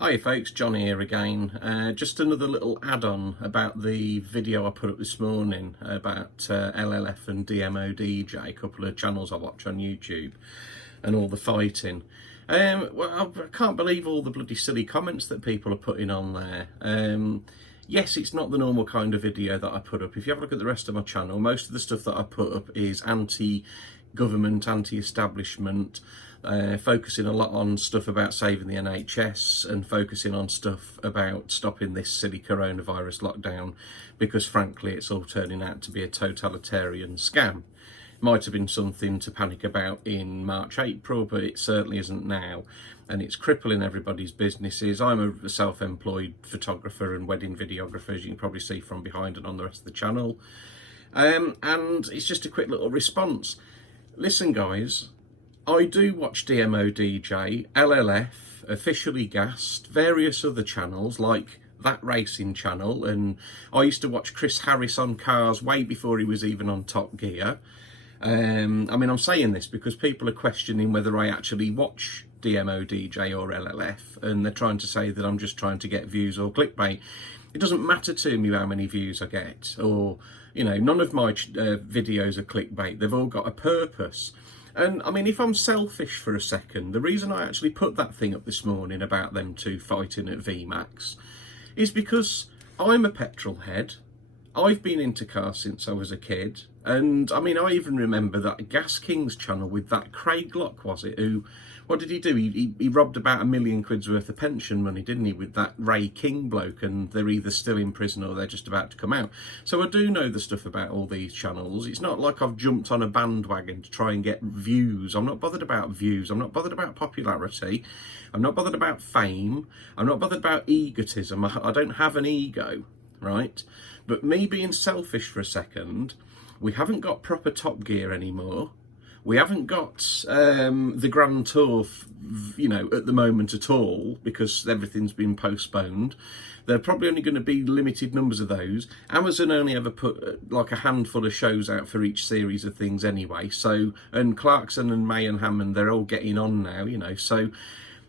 Hi folks, John here again. Just another little add-on about the video I put up this morning about LLF and DMO DJ, a couple of channels I watch on YouTube, and all the fighting. Well, I can't believe all the bloody silly comments that people are putting on there. Yes, it's not the normal kind of video that I put up. If you have a look at the rest of my channel, most of the stuff that I put up is anti-government, anti-establishment, focusing a lot on stuff about saving the NHS and focusing on stuff about stopping this silly coronavirus lockdown, because frankly it's all turning out to be a totalitarian scam. Might have been something to panic about in March, April, but it certainly isn't now, and it's crippling everybody's businesses. I'm a self-employed photographer and wedding videographer, as you can probably see from behind and on the rest of the channel, and it's just a quick little response. Listen guys, I do watch DMO DJ, LLF, Officially Gassed, various other channels like That Racing channel, and I used to watch Chris Harris on cars way before he was even on Top Gear. I mean, I'm saying this because people are questioning whether I actually watch DMO DJ or LLF, and they're trying to say that I'm just trying to get views or clickbait. It doesn't matter to me how many views I get, or, you know, none of my videos are clickbait. They've all got a purpose. And I mean, if I'm selfish for a second, the reason I actually put that thing up this morning about them two fighting at VMax is because I'm a petrol head. I've been into cars since I was a kid. And I mean, I even remember that Gas Kings channel with that Craig Lock, was it, who, what did he do? He robbed about £1 million worth of pension money, didn't he, with that Ray King bloke, and they're either still in prison or they're just about to come out. So I do know the stuff about all these channels. It's not like I've jumped on a bandwagon to try and get views. I'm not bothered about views. I'm not bothered about popularity. I'm not bothered about fame. I'm not bothered about egotism. I don't have an ego, right? But me being selfish for a second, we haven't got proper Top Gear anymore. We haven't got the Grand Tour, you know, at the moment at all, because everything's been postponed. There are probably only going to be limited numbers of those. Amazon only ever put like a handful of shows out for each series of things anyway. So, and Clarkson and May and Hammond, they're all getting on now, you know. So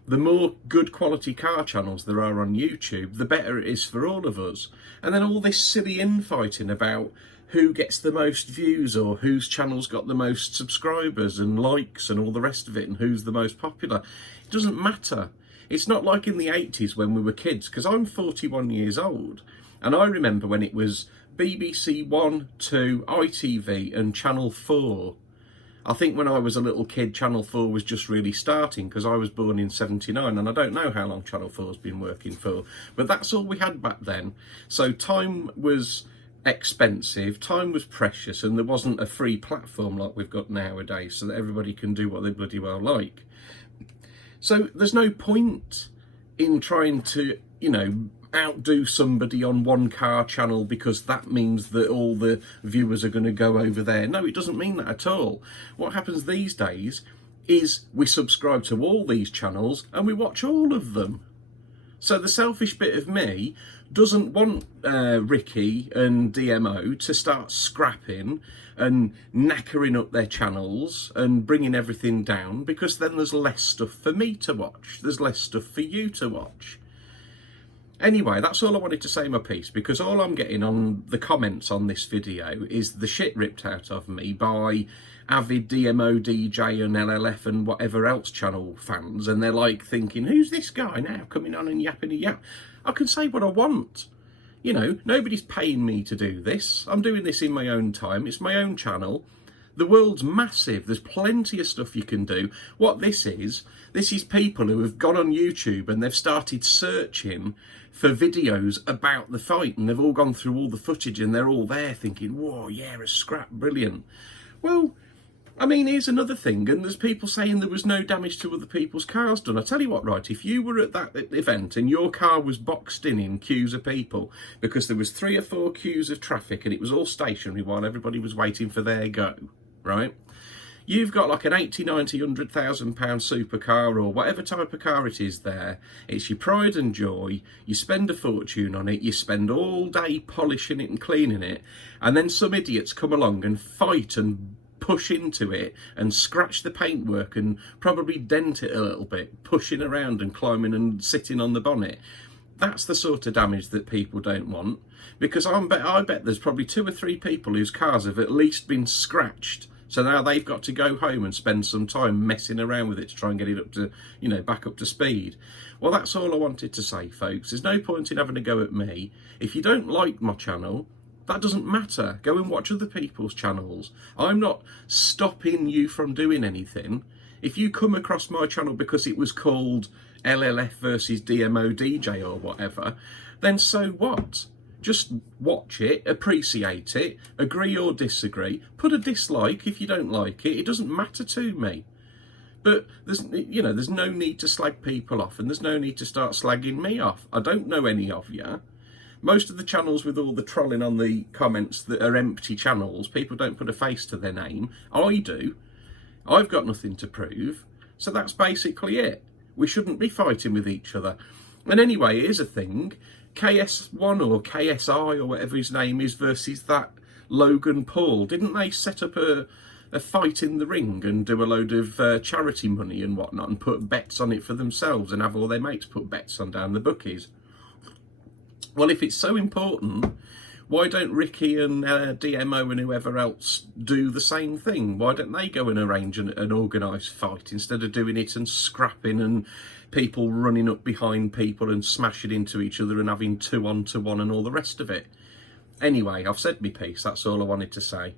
the more good quality car channels there are on YouTube, the better it is for all of us. And then all this silly infighting about who gets the most views or whose channel's got the most subscribers and likes and all the rest of it and who's the most popular. It doesn't matter. It's not like in the 80s when we were kids, because I'm 41 years old, and I remember when it was BBC 1, 2, ITV and Channel 4. I think when I was a little kid, Channel 4 was just really starting, because I was born in 79, and I don't know how long Channel 4's been working for, but that's all we had back then. So time was expensive, time was precious, and there wasn't a free platform like we've got nowadays so that everybody can do what they bloody well like. So there's no point in trying to, you know, outdo somebody on one car channel because that means that all the viewers are going to go over there. No, it doesn't mean that at all. What happens these days is we subscribe to all these channels and we watch all of them. So the selfish bit of me doesn't want Ricky and DMO to start scrapping and knackering up their channels and bringing everything down, because then there's less stuff for me to watch. There's less stuff for you to watch. Anyway, that's all I wanted to say in my piece, because all I'm getting on the comments on this video is the shit ripped out of me by avid DMO, DJ and LLF and whatever else channel fans, and they're like thinking, who's this guy now coming on and yapping a yap? I can say what I want. You know, nobody's paying me to do this. I'm doing this in my own time. It's my own channel. The world's massive. There's plenty of stuff you can do. What this is people who have gone on YouTube and they've started searching for videos about the fight, and they've all gone through all the footage and they're all there thinking, whoa, yeah, a scrap, brilliant. Well, I mean, here's another thing, and there's people saying there was no damage to other people's cars done. I tell you what, right, if you were at that event and your car was boxed in queues of people because there was 3 or 4 queues of traffic and it was all stationary while everybody was waiting for their go, right? You've got like an 80, 90, £100,000 supercar or whatever type of car it is there. It's your pride and joy. You spend a fortune on it. You spend all day polishing it and cleaning it. And then some idiots come along and fight and push into it and scratch the paintwork and probably dent it a little bit, pushing around and climbing and sitting on the bonnet. That's the sort of damage that people don't want, because I bet there's probably 2 or 3 people whose cars have at least been scratched. So now they've got to go home and spend some time messing around with it to try and get it up to, back up to speed. Well, that's all I wanted to say, folks. There's no point in having a go at me. If you don't like my channel, that doesn't matter. Go and watch other people's channels. I'm not stopping you from doing anything. If you come across my channel because it was called LLF versus DMO DJ or whatever, then so what? Just watch it, appreciate it, agree or disagree, put a dislike if you don't like it. It doesn't matter to me. But there's no need to slag people off, and there's no need to start slagging me off. I don't know any of you. Most of the channels with all the trolling on the comments that are empty channels, people don't put a face to their name. I do. I've got nothing to prove. So that's basically it. We shouldn't be fighting with each other. And anyway, here's a thing. KS1 or KSI or whatever his name is versus that Logan Paul. Didn't they set up a fight in the ring and do a load of charity money and whatnot and put bets on it for themselves and have all their mates put bets on down the bookies? Well, if it's so important, why don't Ricky and DMO and whoever else do the same thing? Why don't they go and arrange an organised fight instead of doing it and scrapping and people running up behind people and smashing into each other and having 2-on-1 and all the rest of it? Anyway, I've said my piece. That's all I wanted to say.